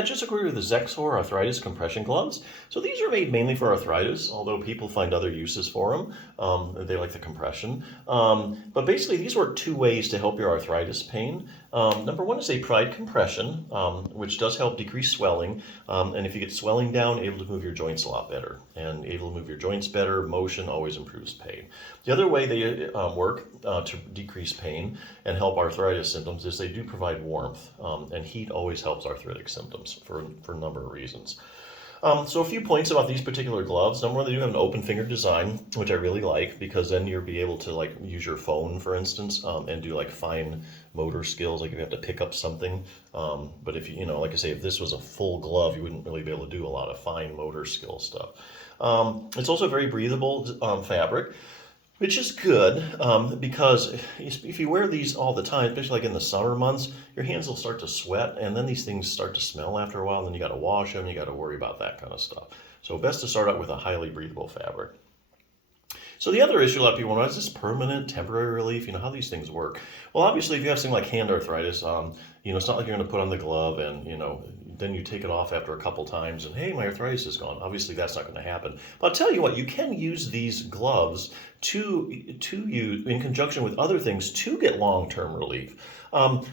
Yeah, just agree with the Zexhoor arthritis compression gloves. So these are made mainly for arthritis, although people find other uses for them. They like the compression. But basically, these work two ways to help your arthritis pain. Number one is they provide compression, which does help decrease swelling. And if you get swelling down, able to move your joints a lot better. And able to move your joints better, motion always improves pain. The other way they work to decrease pain and help arthritis symptoms is they do provide warmth. And heat always helps arthritic symptoms for a number of reasons. So a few points about these particular gloves. Number one, they do have an open finger design, which I really like because then you'll be able to like use your phone, for instance, and do like fine motor skills, like if you have to pick up something. But if you know, like I say, if this was a full glove, you wouldn't really be able to do a lot of fine motor skill stuff. It's also a very breathable fabric, which is good because if you wear these all the time, especially like in the summer months, your hands will start to sweat and then these things start to smell after a while. And then you got to wash them, you got to worry about that kind of stuff. So best to start out with a highly breathable fabric. So the other issue a lot of people want is this permanent, temporary relief? You know, how these things work. Well, obviously, if you have something like hand arthritis, you know, it's not like you're going to put on the glove and, you know, then you take it off after a couple times and, hey, my arthritis is gone. Obviously, that's not going to happen. But I'll tell you what, you can use these gloves to use in conjunction with other things to get long-term relief.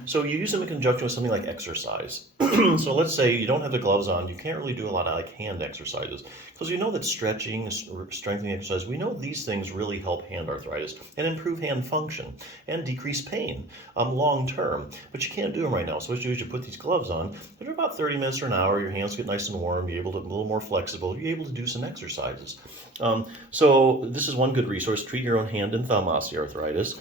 So you use them in conjunction with something like exercise. So let's say you don't have the gloves on, you can't really do a lot of like hand exercises because you know that stretching, strengthening exercise, we know these things really help hand arthritis and improve hand function and decrease pain long term. But you can't do them right now. So what you do is you put these gloves on, they're about 30 minutes or an hour, your hands get nice and warm, you're able to a little more flexible, you're able to do some exercises. So this is one good resource, treat your own hand and thumb osteoarthritis.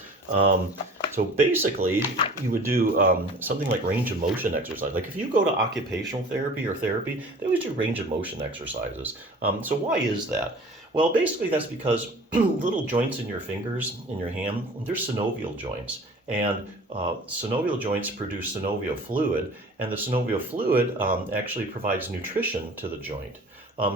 So basically, you would do something like range of motion exercise. Like if you go to occupational therapy or therapy, they always do range of motion exercises. So why is that? Well, basically that's because little joints in your fingers, in your hand, they're synovial joints. And synovial joints produce synovial fluid, and the synovial fluid actually provides nutrition to the joint.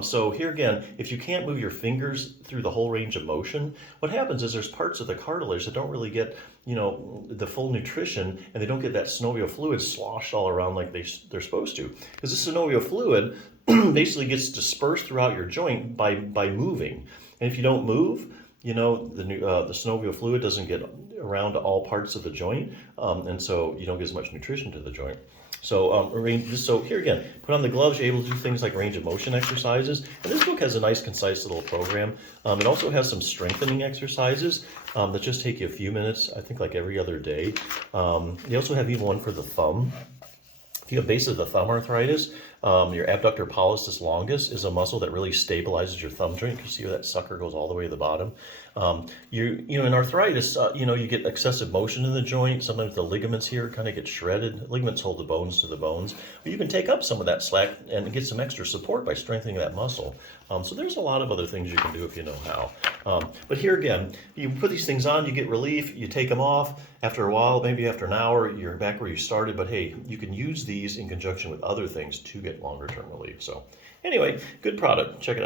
So here again, if you can't move your fingers through the whole range of motion, what happens is there's parts of the cartilage that don't really get, you know, the full nutrition, and they don't get that synovial fluid sloshed all around like they're supposed to. Because the synovial fluid basically gets dispersed throughout your joint by moving. And if you don't move, you know, the synovial fluid doesn't get around to all parts of the joint, and so you don't get as much nutrition to the joint. So, so here again, put on the gloves, you're able to do things like range of motion exercises. And this book has a nice, concise little program. It also has some strengthening exercises that just take you a few minutes, I think like every other day. They also have even one for the thumb. If you have base of the thumb arthritis, your abductor pollicis longus is a muscle that really stabilizes your thumb joint. You see how that sucker goes all the way to the bottom. You know, in arthritis, you know, you get excessive motion in the joint. Sometimes the ligaments here kind of get shredded. Ligaments hold the bones to the bones. But you can take up some of that slack and get some extra support by strengthening that muscle. So there's a lot of other things you can do if you know how. But here again, you put these things on, you get relief, you take them off. After a while, maybe after an hour, you're back where you started. But hey, you can use these in conjunction with other things to get longer term relief. So anyway, good product. Check it out.